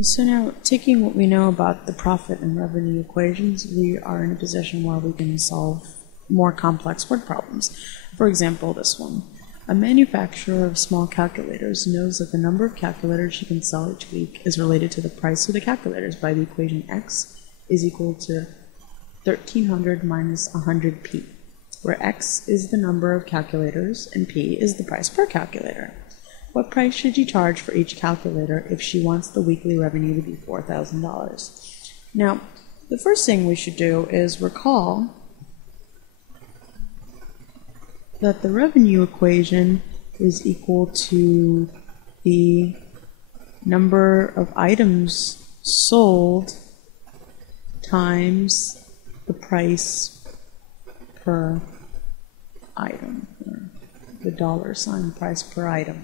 So now, taking what we know about the profit and revenue equations, we are in a position where we can solve more complex word problems. For example, this one. A manufacturer of small calculators knows that the number of calculators she can sell each week is related to the price of the calculators by the equation x is equal to 1300 minus 100p, where x is the number of calculators and p is the price per calculator. What price should she charge for each calculator if she wants the weekly revenue to be $4,000? Now, the first thing we should do is recall that the revenue equation is equal to the number of items sold times the price per item, or the $ price per item.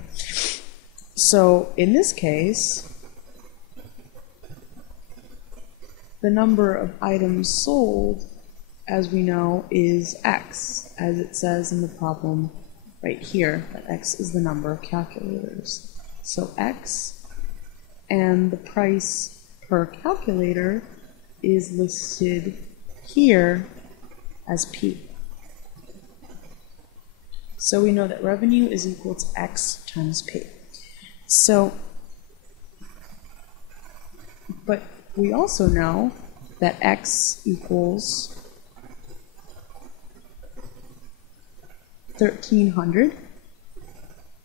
So in this case, the number of items sold, as we know, is x, as it says in the problem right here, that x is the number of calculators. So x, and the price per calculator is listed here as p. So we know that revenue is equal to x times p. So, but we also know that x equals 1300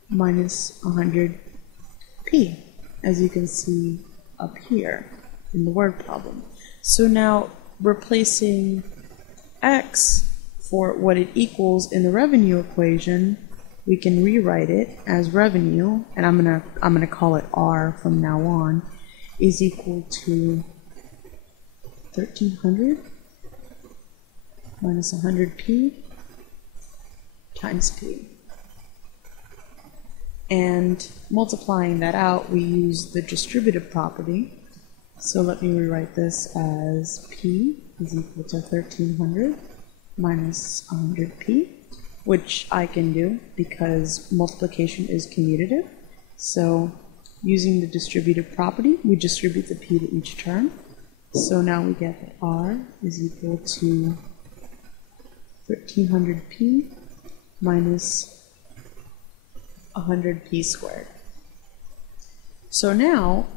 minus 100p, as you can see up here in the word problem. So now, replacing x for what it equals in the revenue equation, we can rewrite it as revenue, and I'm gonna call it R from now on, is equal to 1300 minus 100p times p. And multiplying that out, we use the distributive property. So let me rewrite this as p is equal to 1300 minus 100p, which I can do because multiplication is commutative. So using the distributive property, we distribute the p to each term. So now we get that r is equal to 1300p minus 100p squared. So now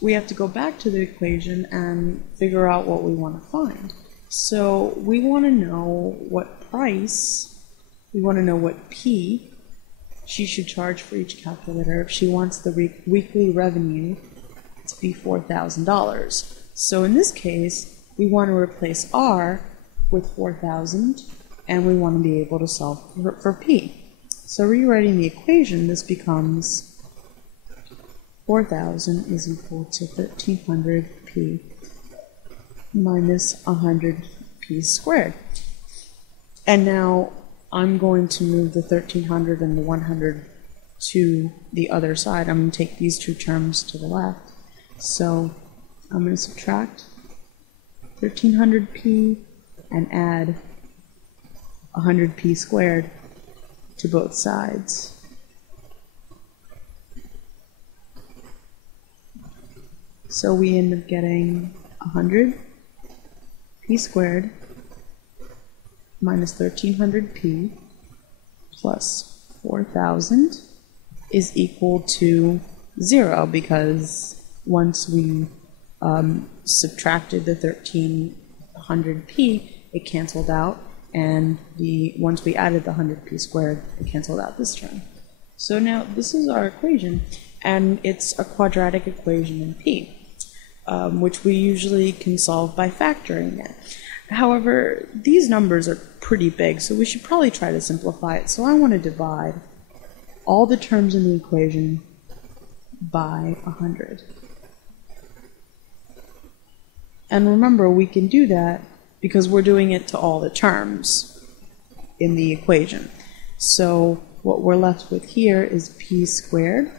we have to go back to the equation and figure out what we want to find. So we want to know what price, we want to know what p she should charge for each calculator if she wants the weekly revenue to be $4,000. So in this case, we want to replace r with 4,000, and we want to be able to solve for p. So rewriting the equation, this becomes 4,000 is equal to 1,300p minus 100p squared. And now I'm going to move the 1,300 and the 100 to the other side. I'm going to take these two terms to the left. So I'm going to subtract 1,300p and add 100p squared to both sides. So we end up getting 100p squared minus 1,300p plus 4,000 is equal to 0, because once we subtracted the 1,300p, it canceled out, and once we added the 100p squared, it canceled out this term. So now this is our equation, and it's a quadratic equation in p, which we usually can solve by factoring it. However, these numbers are pretty big, so we should probably try to simplify it. So I want to divide all the terms in the equation by 100. And remember, we can do that because we're doing it to all the terms in the equation. So what we're left with here is p squared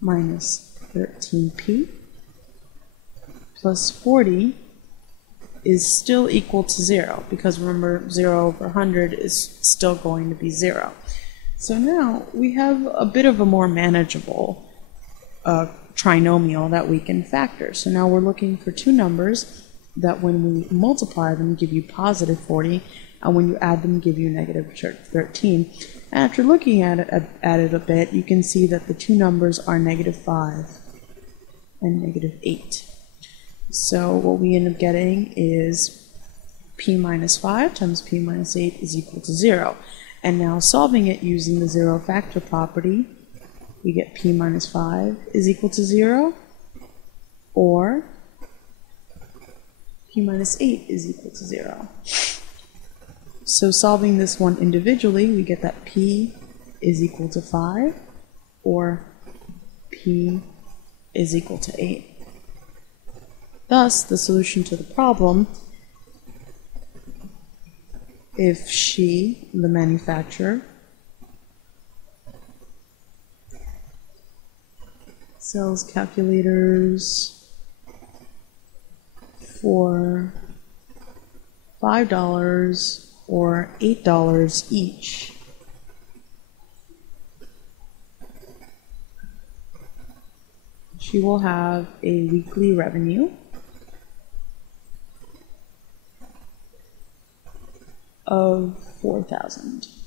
minus 13p plus 40 is still equal to 0, because remember, 0 over 100 is still going to be 0. So now we have a bit of a more manageable trinomial that we can factor. So now we're looking for two numbers that when we multiply them give you positive 40, and when you add them give you negative 13. And after looking at it a bit, you can see that the two numbers are negative 5 and negative 8. So what we end up getting is p minus 5 times p minus 8 is equal to 0. And now solving it using the zero factor property, we get p minus 5 is equal to 0, or p minus 8 is equal to 0. So solving this one individually, we get that p is equal to 5, or p is equal to 8. Thus, the solution to the problem, if she, the manufacturer, sells calculators for $5 or $8 each, she will have a weekly revenue of $4,000.